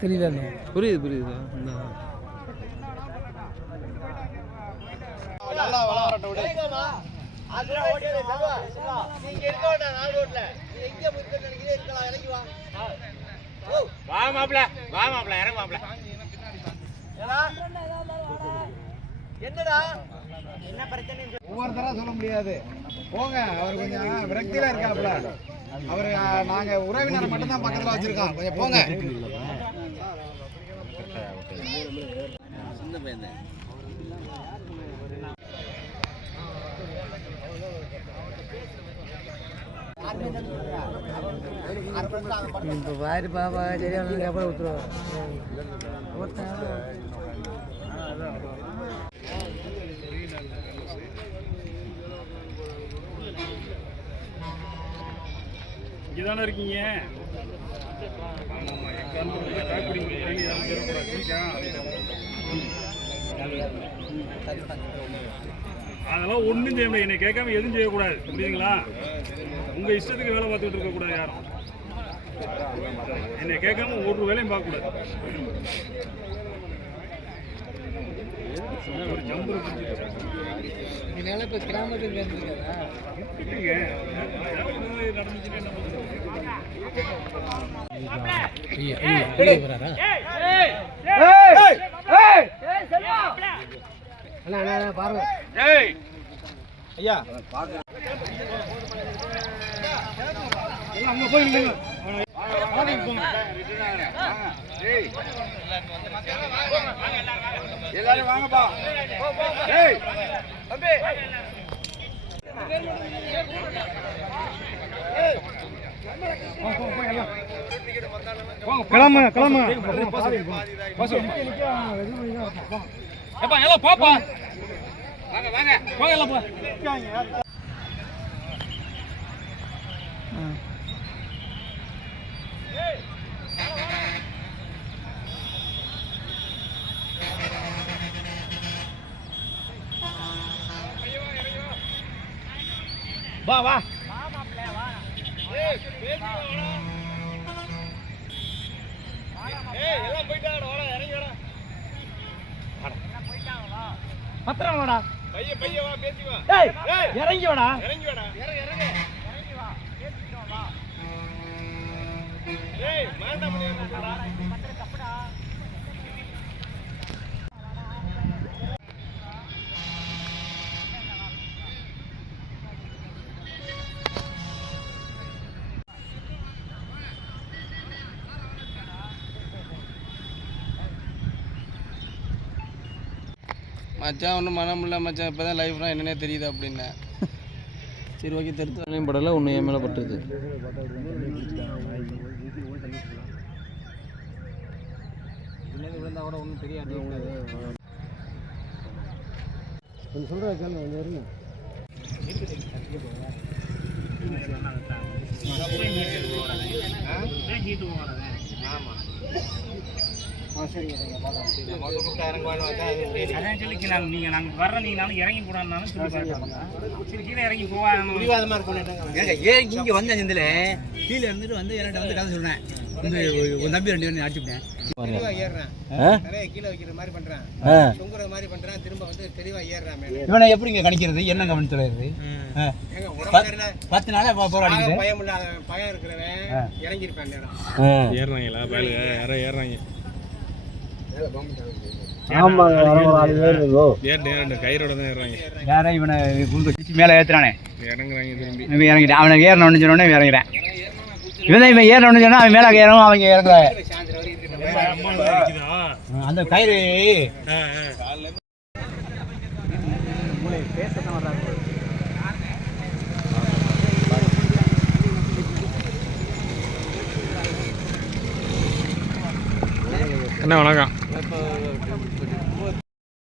தெரியல புரியுது புரியுது. வா மாப்ள வா. மாப்ள இறங்க மாப்ள ஒவ்வொருத்தரா சொல்ல முடியாது. போங்க அவர் கொஞ்சம் விரக்தியில இருக்காப்ல அவர் நாங்க உறவினரை மட்டும் தான் பக்கத்துல வச்சிருக்கோம். கொஞ்சம் போங்க. இப்போ வாரி பாப்பா சரியான அப்புறம் விட்டுருவோம் இங்கே தானே இருக்கீங்க? அதெல்லாம் ஒன்றும் செய்ய முடியாது. என்னை கேட்காம எதுவும் செய்யக்கூடாது. புரியுதுங்களா? உங்கள் இஷ்டத்துக்கு வேலை பார்த்துட்டு இருக்கக்கூடாது யாரும். என்னை கேட்காம ஒரு வேலையும் பார்க்கக்கூடாது. ஒரு ஜம்பு இதனால இப்போ நடந்துச்சுன்னா என்ன பண்ணுறது அண்ணா அண்ணா அண்ணா, பாருங்க. ஐயா. அங்கே போய் இல்லைங்க எல்லாரும் வாங்கப்பா ஏய் கிளம்பு கிளம்பு எப்பா எல்லாம் போப்பா. வாங்க வாங்க. போங்க எல்லாம் போ. வா வா. வாடா. பைய பைய வா பேசி வா. ஏய் இறங்கி வாடா. இறங்கி வாடா. இறங்க இறங்க. ஏய் மாண்டா பண்ணிடுறா மச்சான் ஒன்றும் மனம் இல்லை மச்சான். இப்போ தான் லைஃப்னா என்னன்னே தெரியுது அப்படின்னேன் சரி ஓகே தெரிஞ்சு. படலை ஒன்று என் மேலே பட்டுது. விழுந்தா கூட ஒன்றும் தெரியாது கொஞ்சம் சொல்கிற கேள்வி கொஞ்சம் இருங்க ஆ அதான் சொல்லிக்கலாம் நீங்க நாங்க வர்ற நீங்க நானும் இறங்கி கூடாதுனாலும் சொல்லி சரி கீழே இறங்கி போவா ஏங்க ஏன் இங்கே வந்த இந்த கீழே இருந்துட்டு வந்து என்கிட்ட வந்து கதை சொன்னேன் உன் தம்பி ரெண்டு பேரும் அடிச்சுட்டேன் தெளிவா ஏறுறேன். நிறைய கீழே வைக்கிற மாதிரி பண்றேன். தொங்குற மாதிரி பண்றேன். திரும்ப வந்து தெளிவா ஏறுறேன் மேல. இவனை எப்படிங்க கணிக்கிறது? என்ன கவனித்துல இருக்கு ஏங்க உடம்பு சரியில்லை பத்து நாளே போ- போராடிக்கிட்டு. பயம் இல்லாத பயம் இருக்கிறவன் இறங்கியிருப்பேன் அந்த இடம் வேற இவனை குண்டு மேலே ஏற்றுறானே இறங்கிட்டேன். அவனை ஏறணும்னு சொன்னோடனே இறங்கிறேன் இவன் தான் இவன் ஏறணும்னு சொன்னால் அவன் மேலே ஏறணும் அவங்க இறங்குறாங்க அந்த வணக்கம்.